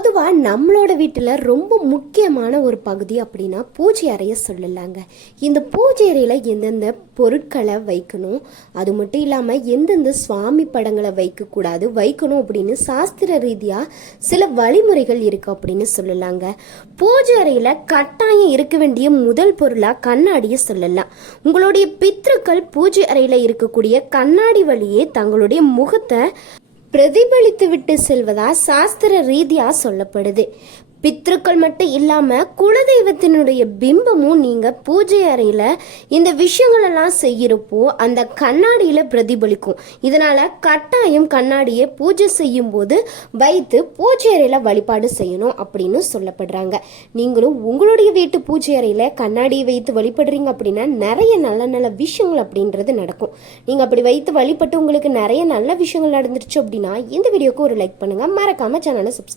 பொதுவாக நம்மளோட வீட்டில் ரொம்ப முக்கியமான ஒரு பகுதி அப்படின்னா பூஜை அறையை சொல்லலாங்க. இந்த பூஜை அறையில் எந்தெந்த பொருட்களை வைக்கணும், அது மட்டும் இல்லாமல் எந்தெந்த சுவாமி படங்களை வைக்கக்கூடாது, வைக்கணும் அப்படின்னு சாஸ்திர ரீதியாக சில வழிமுறைகள் இருக்குது அப்படின்னு சொல்லலாங்க. பூஜை அறையில் கட்டாயம் இருக்க வேண்டிய முதல் பொருளாக கண்ணாடியை சொல்லலாம். உங்களுடைய பித்ருக்கள் பூஜை அறையில் இருக்கக்கூடிய கண்ணாடி வழியே தங்களுடைய முகத்தை பிரதிபலித்து விட்டு செல்வதா சாஸ்திர ரீதியா சொல்லப்படுது. பித்ருக்கள் மட்டும் இல்லாமல் குலதெய்வத்தினுடைய பிம்பமும் நீங்கள் பூஜை அறையில் இந்த விஷயங்களெல்லாம் செய்கிறப்போ அந்த கண்ணாடியில் பிரதிபலிக்கும். இதனால் கட்டாயம் கண்ணாடியை பூஜை செய்யும் போது வைத்து பூஜை அறையில் வழிபாடு செய்யணும் அப்படின்னு சொல்லப்படுறாங்க. நீங்களும் உங்களுடைய வீட்டு பூஜை அறையில் கண்ணாடியை வைத்து வழிபடுறீங்க அப்படின்னா நிறைய நல்ல நல்ல விஷயங்கள் அப்படின்றது நடக்கும். நீங்கள் அப்படி வைத்து வழிபட்டு உங்களுக்கு நிறைய நல்ல விஷயங்கள் நடந்துருச்சு அப்படின்னா இந்த வீடியோக்கு ஒரு லைக் பண்ணுங்கள், மறக்காமல் சேனலை சப்ஸ்கிரைப்